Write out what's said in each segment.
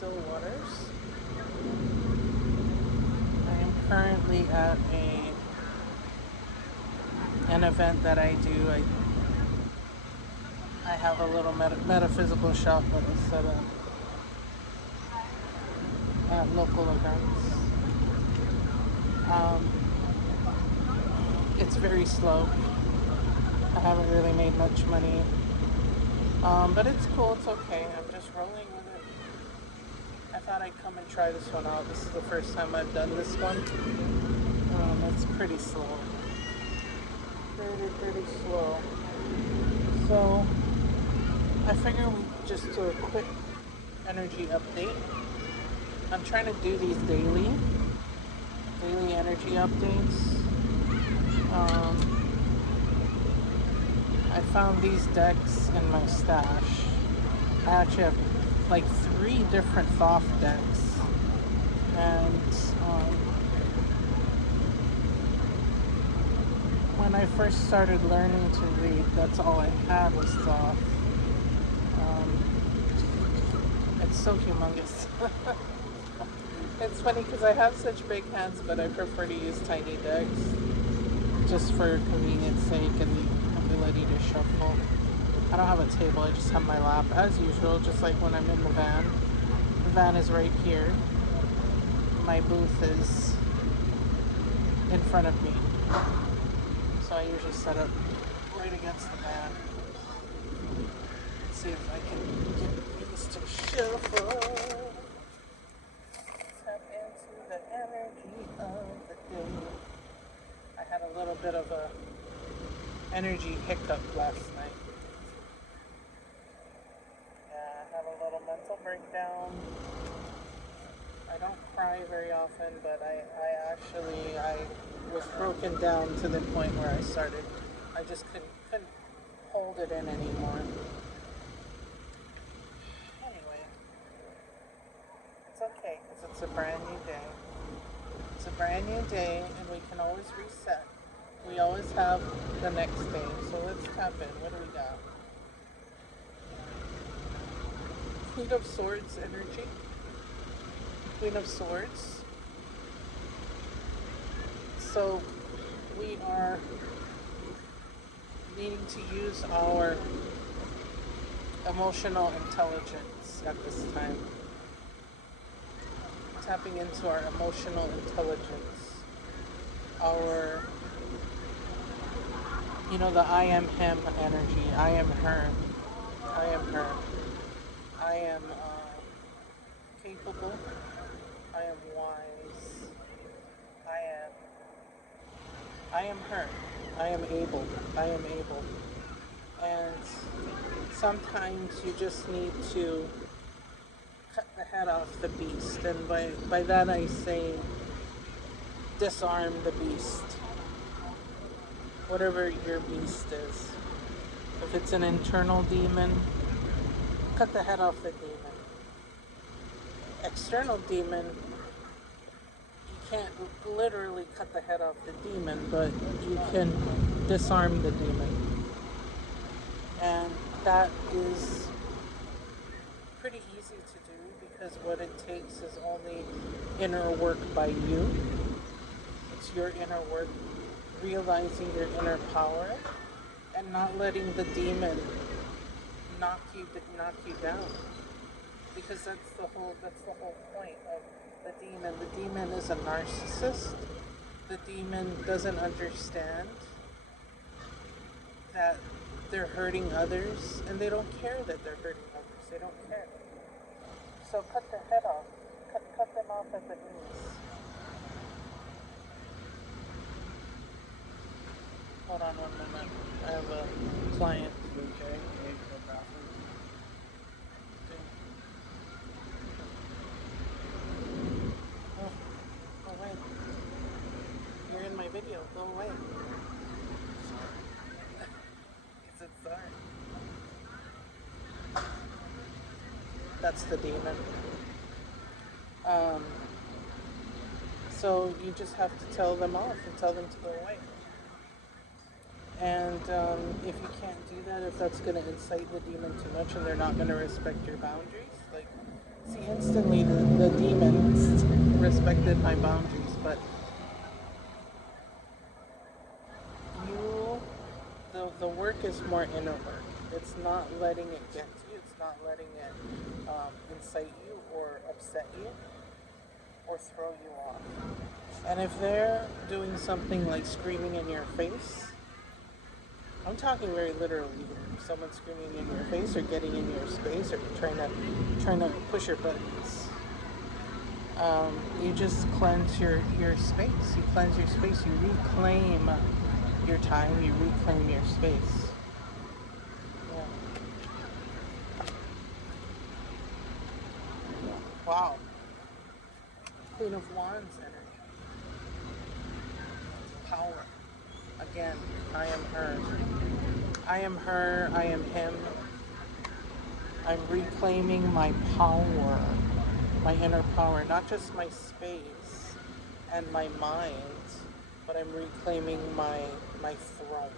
still waters. I am currently at an event that I do. I have a little metaphysical shop that I set up at local events. Um, it's very slow. I haven't really made much money, but it's cool. It's okay. I'm just rolling with it. I thought I'd come and try this one out. This is the first time I've done this one. It's pretty slow. Pretty slow. So I figure we just do a quick energy update. I'm trying to do these daily energy updates. I found these decks in my stash. I actually have like 3 different Thoth decks, and when I first started learning to read, that's all I had was Thoth. It's so humongous. It's funny because I have such big hands, but I prefer to use tiny decks just for convenience sake and ability to shuffle. I don't have a table, I just have my lap as usual, just like when I'm in the van. The van is right here. My booth is in front of me. So I usually set up right against the van. Let's see if I can get these to shuffle. Tap into the energy of the day. I had a little bit of a energy hiccup last night. Yeah, I have a little mental breakdown. I don't cry very often, but I was broken down to the point where I just couldn't hold it in anymore. Anyway, it's okay because it's a brand new day. It's a brand new day, and we can always reset. We always have the next day. So let's tap in. What do we got? Queen of Swords energy. Queen of Swords. So we are needing to use our emotional intelligence at this time. Tapping into our emotional intelligence. Our, the I am him energy. I am her. I am her. I am capable. I am wise. I am her. I am able. I am able. And sometimes you just need to cut the head off the beast. And by that I say disarm the beast. Whatever your beast is. If it's an internal demon, cut the head off the demon. External demon, you can't literally cut the head off the demon, but you can disarm the demon. And that is pretty easy to do because what it takes is only inner work by you. It's your inner work, realizing your inner power and not letting the demon knock you down. Because that's the whole point of the demon. The demon is a narcissist. The demon doesn't understand that they're hurting others, and they don't care that they're hurting others. They don't care. So cut the head off. Cut them off at the knees. Hold on one moment. I have a client. Okay. Oh, wait. You're in my video. Go away. Is it sorry? That's the demon. So you just have to tell them off and tell them to go away. And if you can't do that, if that's going to incite the demon too much and they're not going to respect your boundaries, like See, instantly the demons respected my boundaries, but you, the work is more inner work. It's not letting it get to you. It's not letting it incite you or upset you or throw you off. And if they're doing something like screaming in your face, I'm talking very literally here. Someone screaming in your face or getting in your space or trying to push your buttons. You just cleanse your space. You cleanse your space. You reclaim your time. You reclaim your space. Yeah. Wow. Queen of Wands energy. Power. Again, I am her. I am her. I am him. I'm reclaiming my power, my inner power, not just my space and my mind, but I'm reclaiming my throne,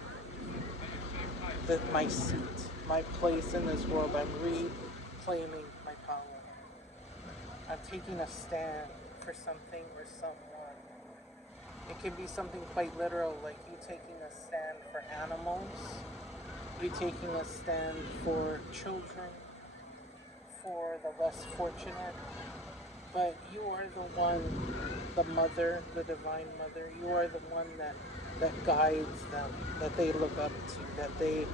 my seat, my place in this world. I'm reclaiming my power. I'm taking a stand for something or someone. It can be something quite literal, like you taking a stand for animals, you taking a stand for children, for the less fortunate, but you are the one, the mother, the divine mother. You are the one that guides them, that they look up to, that they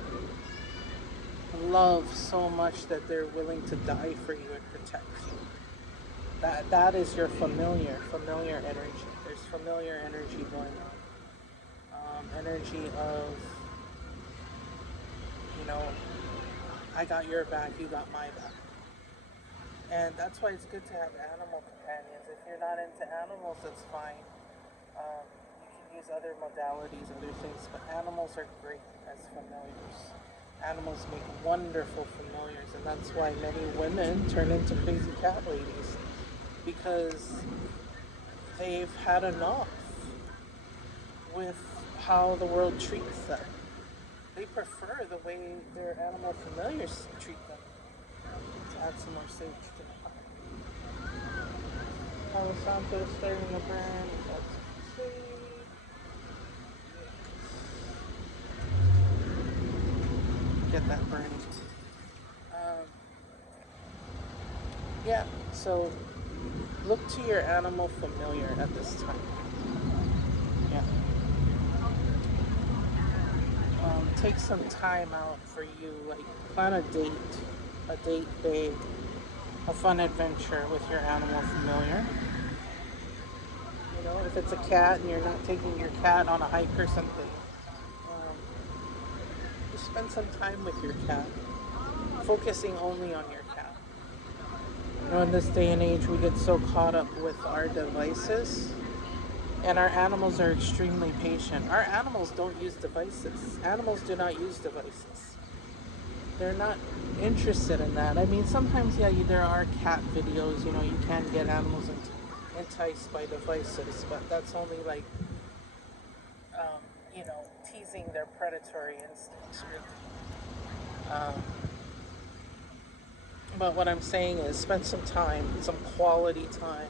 love so much that they're willing to die for you and protect you. That is your familiar energy. There's familiar energy going on. Energy of, you know, I got your back, you got my back. And that's why it's good to have animal companions. If you're not into animals, that's fine. You can use other modalities, other things, but animals are great as familiars. Animals make wonderful familiars, and that's why many women turn into crazy cat ladies, because they've had enough with how the world treats them. They prefer the way their animal familiars treat them. Let's add some more sage to the pot. Palo Santo starting to burn. That's sweet. Get that burning. Yeah, so look to your animal familiar at this time. Yeah. Take some time out for you, like plan a date day, a fun adventure with your animal familiar. You know, if it's a cat and you're not taking your cat on a hike or something, um, just spend some time with your cat, focusing only on your cat. You know, in this day and age, we get so caught up with our devices, and our animals are extremely patient. Our animals don't use devices. Animals do not use devices. They're not interested in that. I mean, sometimes, yeah, there are cat videos, you know, you can get animals enticed by devices, but that's only like, you know, teasing their predatory instincts, really. But what I'm saying is spend some time, some quality time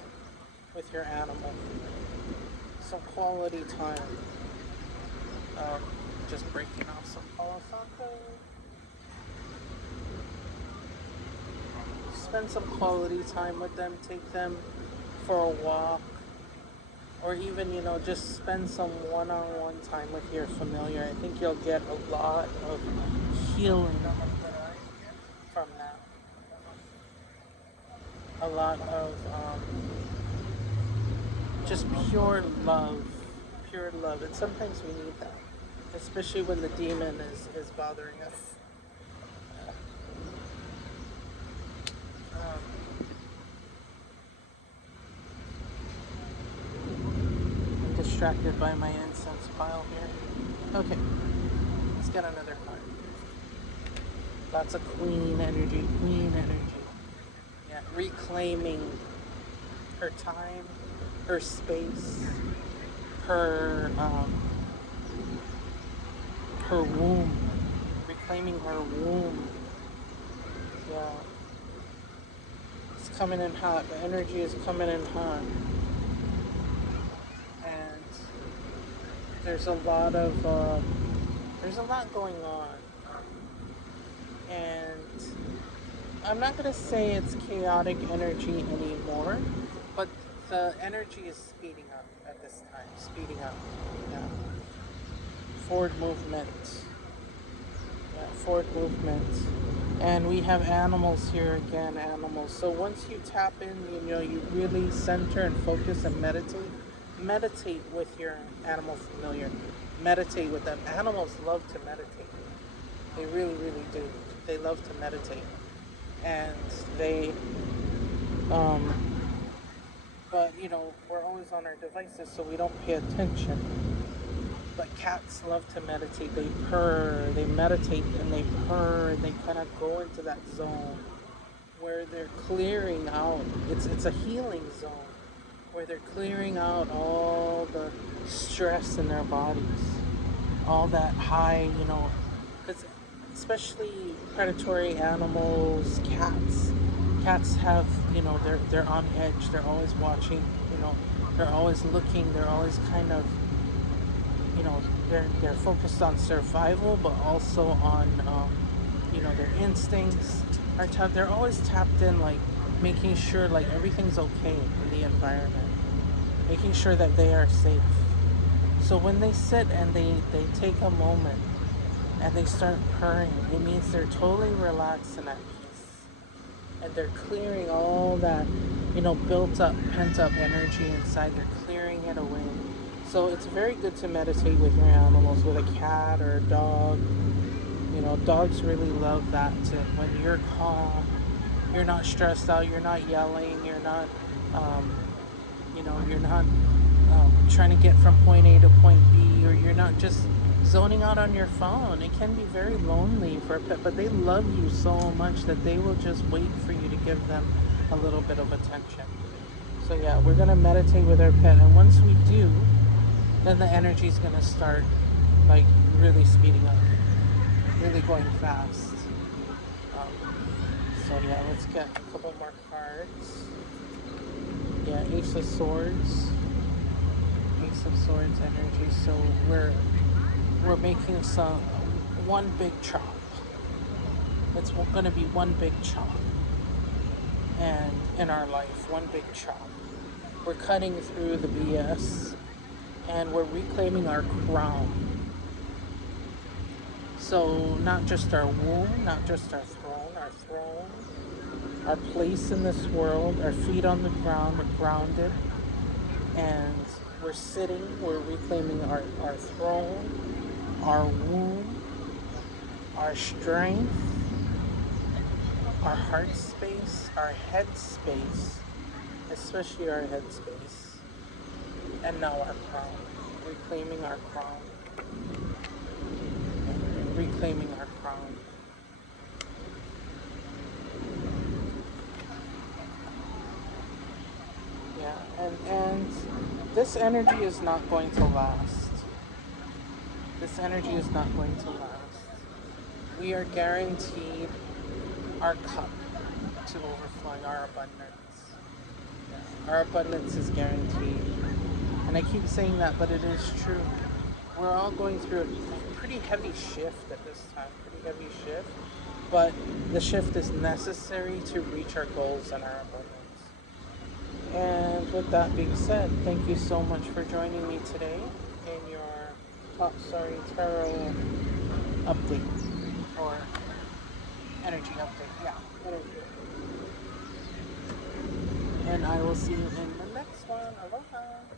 with your animal. Some quality time. Um, just breaking off some Palo Santo. Spend some quality time with them. Take them for a walk. Or even, you know, just spend some one-on-one time with your familiar. I think you'll get a lot of healing from that. A lot of just pure love, and sometimes we need that, especially when the demon is bothering us. I'm distracted by my incense pile here. Okay, let's get another card. Lots of queen energy, queen energy. Yeah, reclaiming her time, her space, her her womb, reclaiming her womb. Yeah, it's coming in hot. The energy is coming in hot. And there's a lot of there's a lot going on. And I'm not gonna say it's chaotic energy anymore, but the energy is speeding up at this time. Speeding up. Yeah. Forward movement. Yeah, forward movement. And we have animals here again, animals. So once you tap in, you really center and focus and meditate. Meditate with your animal familiar. Meditate with them. Animals love to meditate. They really, really do. They love to meditate. And they, um, but we're always on our devices, so we don't pay attention. But cats love to meditate. They purr, they meditate, and they purr, and they kind of go into that zone where they're clearing out. It's a healing zone where they're clearing out all the stress in their bodies, all that high, because especially predatory animals, cats. Cats have, they're on edge. They're always watching. They're always looking. They're always kind of, they're focused on survival, but also on their instincts are tapped. They're always tapped in, like making sure like everything's okay in the environment, making sure that they are safe. So when they sit and they take a moment and they start purring, it means they're totally relaxed and at peace, and they're clearing all that built up, pent up energy inside. They're clearing it away. So it's very good to meditate with your animals, with a cat or a dog. Dogs really love that too. When you're calm, you're not stressed out, you're not yelling, you're not, you're not trying to get from point A to point B, or you're not just zoning out on your phone. It can be very lonely for a pet, but they love you so much that they will just wait for you to give them a little bit of attention. So yeah, we're gonna meditate with our pet, and once we do, then the energy is gonna start like really speeding up, really going fast. So yeah, let's get a couple more cards. Yeah, Ace of Swords. Ace of Swords energy. So we're making one big chop. It's going to be one big chop, and in our life, one big chop. We're cutting through the BS, and we're reclaiming our crown. So not just our womb, not just our throne, our place in this world, our feet on the ground, we're grounded, and we're sitting, we're reclaiming our throne, our womb, our strength, our heart space, our head space, especially our head space, and now our crown, reclaiming our crown, reclaiming our crown. Yeah, and this energy is not going to last. This energy is not going to last. We are guaranteed our cup to overflowing, our abundance. Our abundance is guaranteed. And I keep saying that, but it is true. We're all going through a pretty heavy shift at this time, pretty heavy shift. But the shift is necessary to reach our goals and our abundance. And with that being said, thank you so much for joining me today in your tarot update, or energy update. Yeah, energy. And I will see you in the next one. Aloha.